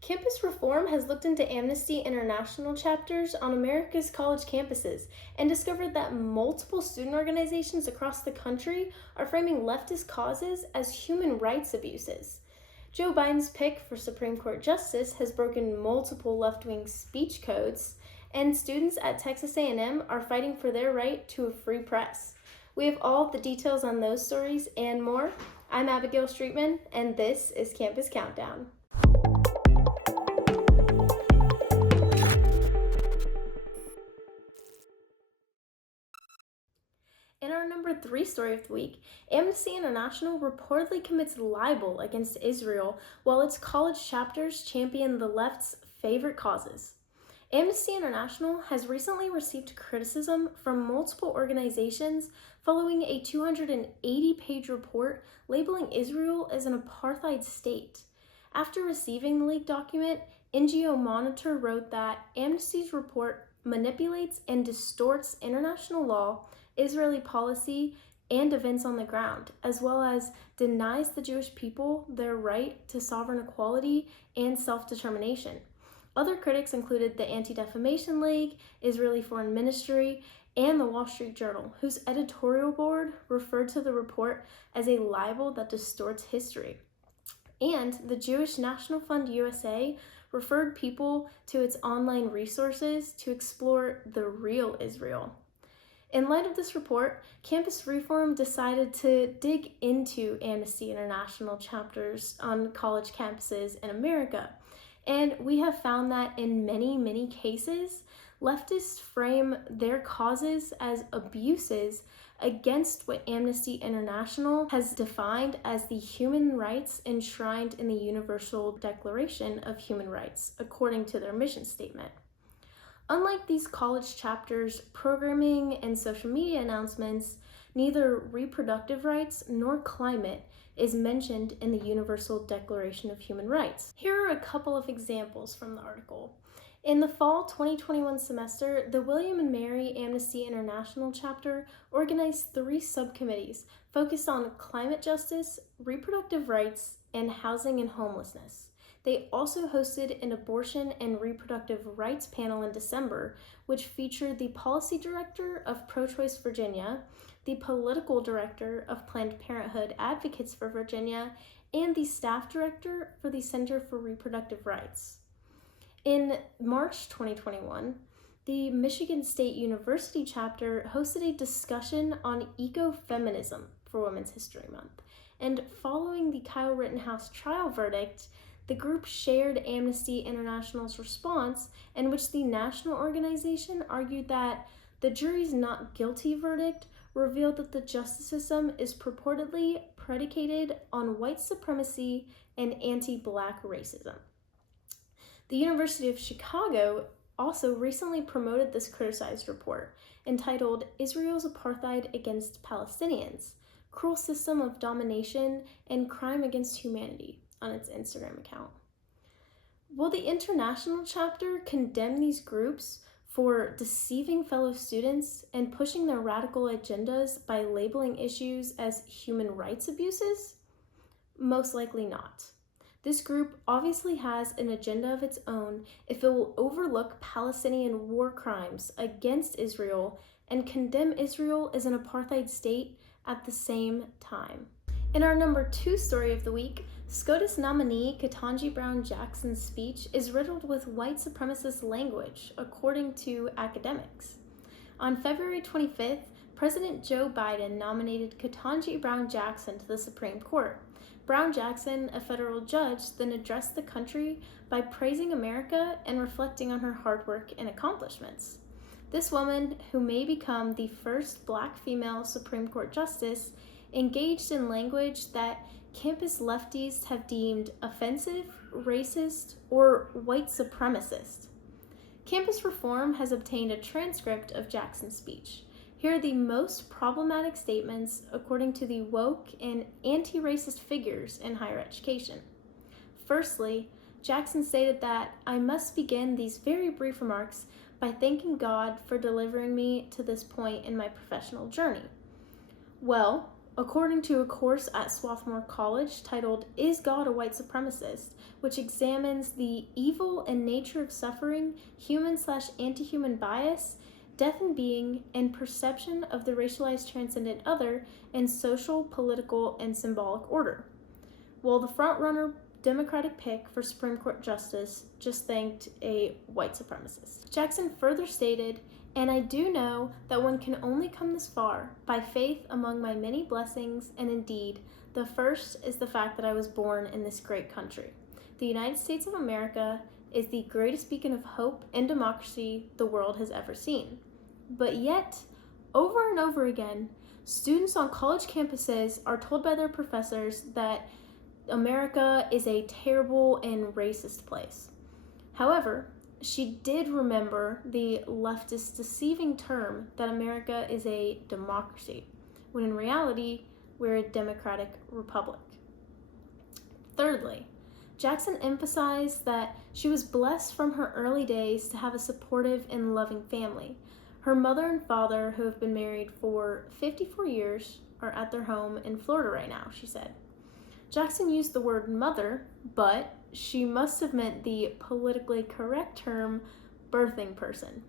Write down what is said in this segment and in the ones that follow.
Campus reform has looked into Amnesty International chapters on America's college campuses and discovered that multiple student organizations across the country are framing leftist causes as human rights abuses. Joe Biden's pick for Supreme Court Justice has broken multiple left-wing speech codes, and students at Texas A&M are fighting for their right to a free press. We have all the details on those stories and more. I'm Abigail Streetman, and this is Campus Countdown. In our number 3 story of the week, Amnesty International reportedly commits libel against Israel while its college chapters champion the left's favorite causes. Amnesty International has recently received criticism from multiple organizations following a 280-page report labeling Israel as an apartheid state. After receiving the leaked document, NGO Monitor wrote that Amnesty's report manipulates and distorts international law, Israeli policy, and events on the ground, as well as denies the Jewish people their right to sovereign equality and self-determination. Other critics included the Anti-Defamation League, Israeli Foreign Ministry, and the Wall Street Journal, whose editorial board referred to the report as a libel that distorts history. And the Jewish National Fund USA referred people to its online resources to explore the real Israel. In light of this report, Campus Reform decided to dig into Amnesty International chapters on college campuses in America. And we have found that in many cases, leftists frame their causes as abuses against what Amnesty International has defined as the human rights enshrined in the Universal Declaration of Human Rights, according to their mission statement. Unlike these college chapters' programming and social media announcements, neither reproductive rights nor climate is mentioned in the Universal Declaration of Human Rights. Here are a couple of examples from the article. In the fall 2021 semester, the William and Mary Amnesty International chapter organized 3 subcommittees focused on climate justice, reproductive rights, and housing and homelessness. They also hosted an abortion and reproductive rights panel in December, which featured the policy director of Pro-Choice Virginia, the political director of Planned Parenthood Advocates for Virginia, and the staff director for the Center for Reproductive Rights. In March 2021, the Michigan State University chapter hosted a discussion on ecofeminism for Women's History Month, and following the Kyle Rittenhouse trial verdict, the group shared Amnesty International's response, in which the national organization argued that the jury's not guilty verdict revealed that the justice system is purportedly predicated on white supremacy and anti-Black racism. The University of Chicago also recently promoted this criticized report, entitled Israel's Apartheid Against Palestinians, Cruel System of Domination and Crime Against Humanity, on its Instagram account. Will the international chapter condemn these groups for deceiving fellow students and pushing their radical agendas by labeling issues as human rights abuses? Most likely not. This group obviously has an agenda of its own if it will overlook Palestinian war crimes against Israel and condemn Israel as an apartheid state at the same time. In our number 2 story of the week, SCOTUS nominee Ketanji Brown Jackson's speech is riddled with white supremacist language, according to academics. On February 25th, President Joe Biden nominated Ketanji Brown Jackson to the Supreme Court. Brown Jackson, a federal judge, then addressed the country by praising America and reflecting on her hard work and accomplishments. This woman, who may become the first Black female Supreme Court justice, engaged in language that campus lefties have deemed offensive, racist, or white supremacist. Campus Reform has obtained a transcript of Jackson's speech. Here are the most problematic statements according to the woke and anti-racist figures in higher education. Firstly, Jackson stated that I must begin these very brief remarks by thanking God for delivering me to this point in my professional journey. Well, according to a course at Swarthmore College titled Is God a White Supremacist?, which examines the evil and nature of suffering, human/anti-human bias, death in being, and perception of the racialized transcendent other in social, political, and symbolic order. Well, the front-runner Democratic pick for Supreme Court Justice just thanked a white supremacist. Jackson further stated, "And I do know that one can only come this far by faith among my many blessings, and indeed, the first is the fact that I was born in this great country. The United States of America is the greatest beacon of hope and democracy the world has ever seen." But yet, over and over again, students on college campuses are told by their professors that America is a terrible and racist place. However, she did remember the leftist deceiving term that America is a democracy, when in reality, we're a democratic republic. Thirdly, Jackson emphasized that she was blessed from her early days to have a supportive and loving family. Her mother and father, who have been married for 54 years, are at their home in Florida right now, she said. Jackson used the word mother, but she must have meant the politically correct term birthing person.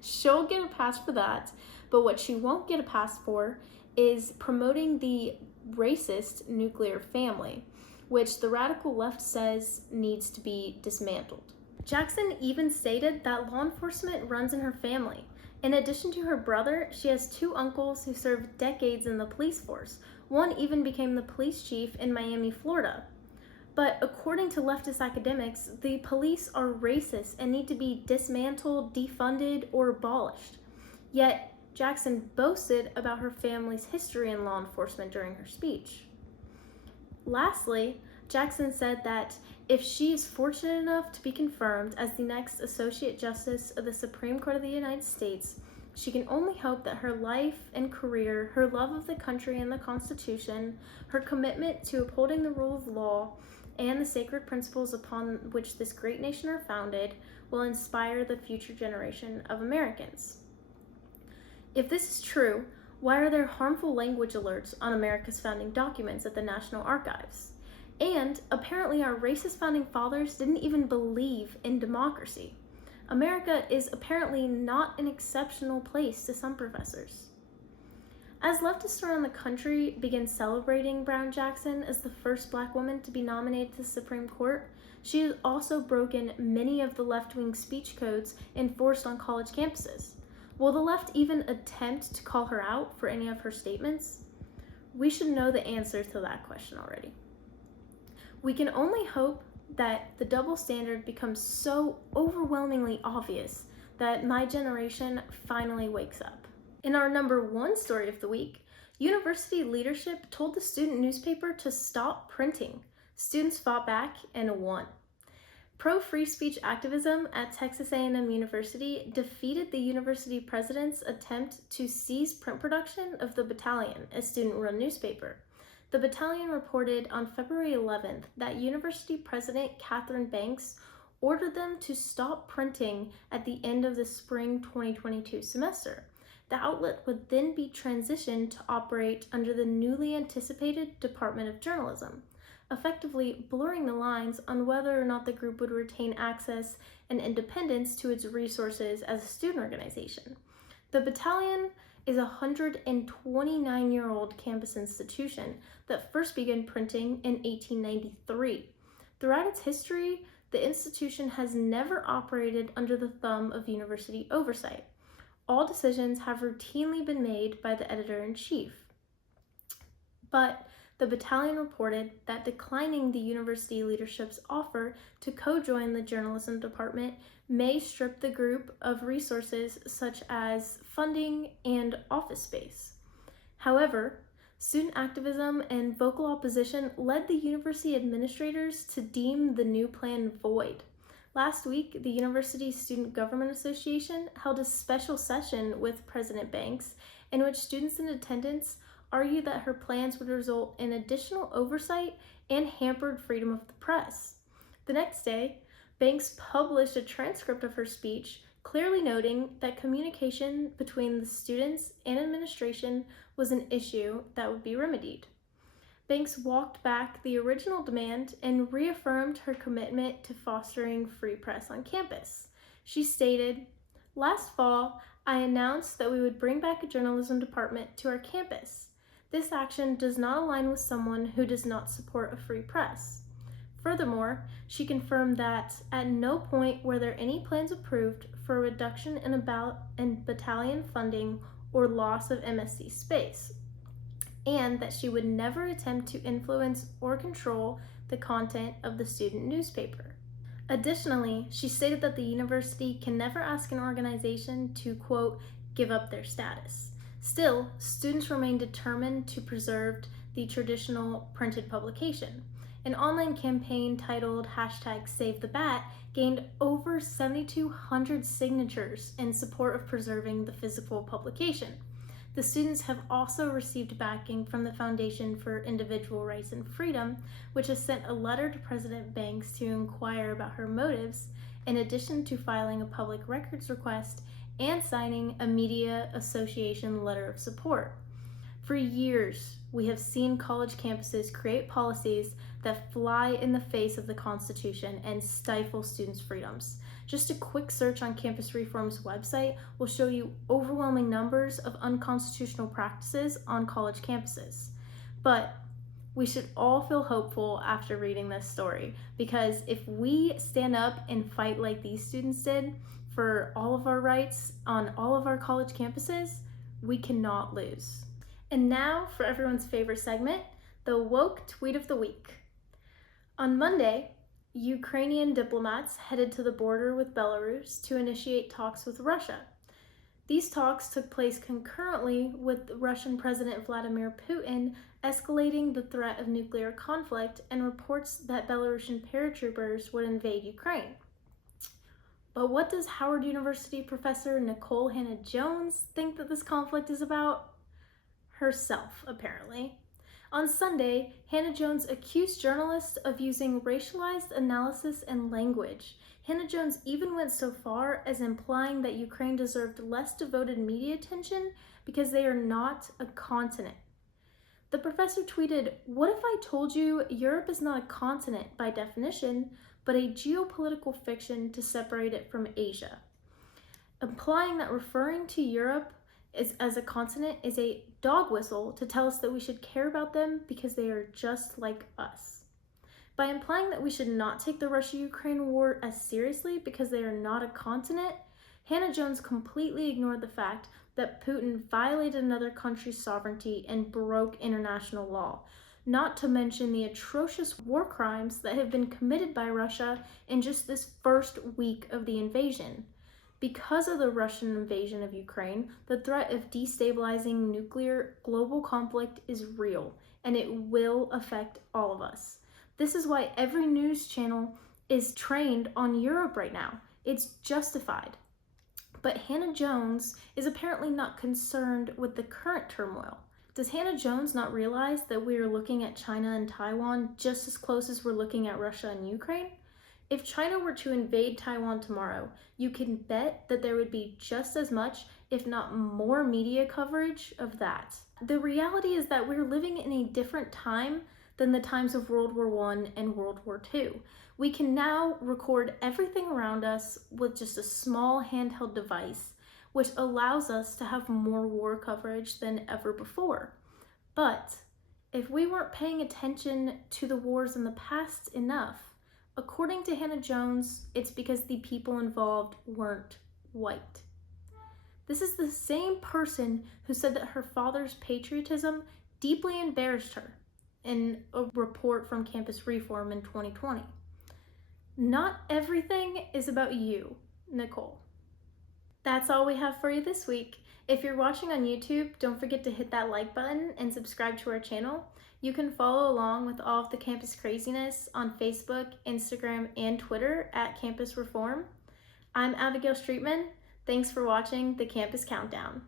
She'll get a pass for that, but what she won't get a pass for is promoting the racist nuclear family, which the radical left says needs to be dismantled. Jackson even stated that law enforcement runs in her family. In addition to her brother, she has 2 uncles who served decades in the police force. One even became the police chief in Miami, Florida. But according to leftist academics, the police are racist and need to be dismantled, defunded, or abolished. Yet, Jackson boasted about her family's history in law enforcement during her speech. Lastly, Jackson said that if she is fortunate enough to be confirmed as the next Associate Justice of the Supreme Court of the United States, she can only hope that her life and career, her love of the country and the Constitution, her commitment to upholding the rule of law, and the sacred principles upon which this great nation are founded will inspire the future generation of Americans. If this is true, why are there harmful language alerts on America's founding documents at the National Archives? And apparently our racist founding fathers didn't even believe in democracy. America is apparently not an exceptional place to some professors. As leftists around the country begin celebrating Brown Jackson as the first Black woman to be nominated to the Supreme Court, she has also broken many of the left-wing speech codes enforced on college campuses. Will the left even attempt to call her out for any of her statements? We should know the answer to that question already. We can only hope that the double standard becomes so overwhelmingly obvious that my generation finally wakes up. In our number 1 story of the week, university leadership told the student newspaper to stop printing. Students fought back and won. Pro-free speech activism at Texas A&M University defeated the university president's attempt to seize print production of The Battalion, a student-run newspaper. The Battalion reported on February 11th that University President Catherine Banks ordered them to stop printing at the end of the spring 2022 semester. The outlet would then be transitioned to operate under the newly anticipated Department of Journalism, effectively blurring the lines on whether or not the group would retain access and independence to its resources as a student organization. The Battalion is a 129-year-old campus institution that first began printing in 1893. Throughout its history, the institution has never operated under the thumb of university oversight. All decisions have routinely been made by the editor-in-chief. But the Battalion reported that declining the university leadership's offer to co-join the journalism department may strip the group of resources such as funding and office space. However, student activism and vocal opposition led the university administrators to deem the new plan void. Last week, the University's Student Government Association held a special session with President Banks in which students in attendance argued that her plans would result in additional oversight and hampered freedom of the press. The next day, Banks published a transcript of her speech clearly noting that communication between the students and administration was an issue that would be remedied. Banks walked back the original demand and reaffirmed her commitment to fostering free press on campus. She stated, "Last fall, I announced that we would bring back a journalism department to our campus. This action does not align with someone who does not support a free press." Furthermore, she confirmed that at no point were there any plans approved for a reduction in battalion funding or loss of MSC space, and that she would never attempt to influence or control the content of the student newspaper. Additionally, she stated that the university can never ask an organization to, quote, give up their status. Still, students remain determined to preserve the traditional printed publication. An online campaign titled #SaveTheBat gained over 7,200 signatures in support of preserving the physical publication. The students have also received backing from the Foundation for Individual Rights and Freedom, which has sent a letter to President Banks to inquire about her motives, in addition to filing a public records request and signing a media association letter of support. For years, we have seen college campuses create policies that fly in the face of the Constitution and stifle students' freedoms. Just a quick search on Campus Reform's website will show you overwhelming numbers of unconstitutional practices on college campuses. But we should all feel hopeful after reading this story, because if we stand up and fight like these students did for all of our rights on all of our college campuses, we cannot lose. And now for everyone's favorite segment, the woke tweet of the week. On Monday, Ukrainian diplomats headed to the border with Belarus to initiate talks with Russia. These talks took place concurrently with Russian President Vladimir Putin escalating the threat of nuclear conflict and reports that Belarusian paratroopers would invade Ukraine. But what does Howard University professor Nicole Hannah-Jones think that this conflict is about? Herself, apparently. On Sunday, Hannah-Jones accused journalists of using racialized analysis and language. Hannah-Jones even went so far as implying that Ukraine deserved less devoted media attention because they are not a continent. The professor tweeted, "What if I told you Europe is not a continent by definition, but a geopolitical fiction to separate it from Asia?" Implying that referring to Europe as a continent is a dog whistle to tell us that we should care about them because they are just like us. By implying that we should not take the Russia-Ukraine war as seriously because they are not a continent, Hannah-Jones completely ignored the fact that Putin violated another country's sovereignty and broke international law, not to mention the atrocious war crimes that have been committed by Russia in just this first week of the invasion. Because of the Russian invasion of Ukraine, the threat of destabilizing nuclear global conflict is real, and it will affect all of us. This is why every news channel is trained on Europe right now. It's justified. But Hannah-Jones is apparently not concerned with the current turmoil. Does Hannah-Jones not realize that we are looking at China and Taiwan just as close as we're looking at Russia and Ukraine? If China were to invade Taiwan tomorrow, you can bet that there would be just as much, if not more, media coverage of that. The reality is that we're living in a different time than the times of World War I and World War II. We can now record everything around us with just a small handheld device, which allows us to have more war coverage than ever before. But if we weren't paying attention to the wars in the past enough, according to Hannah-Jones, it's because the people involved weren't white. This is the same person who said that her father's patriotism deeply embarrassed her in a report from Campus Reform in 2020. Not everything is about you, Nicole. That's all we have for you this week. If you're watching on YouTube, don't forget to hit that like button and subscribe to our channel. You can follow along with all of the campus craziness on Facebook, Instagram, and Twitter at Campus Reform. I'm Abigail Streetman. Thanks for watching the Campus Countdown.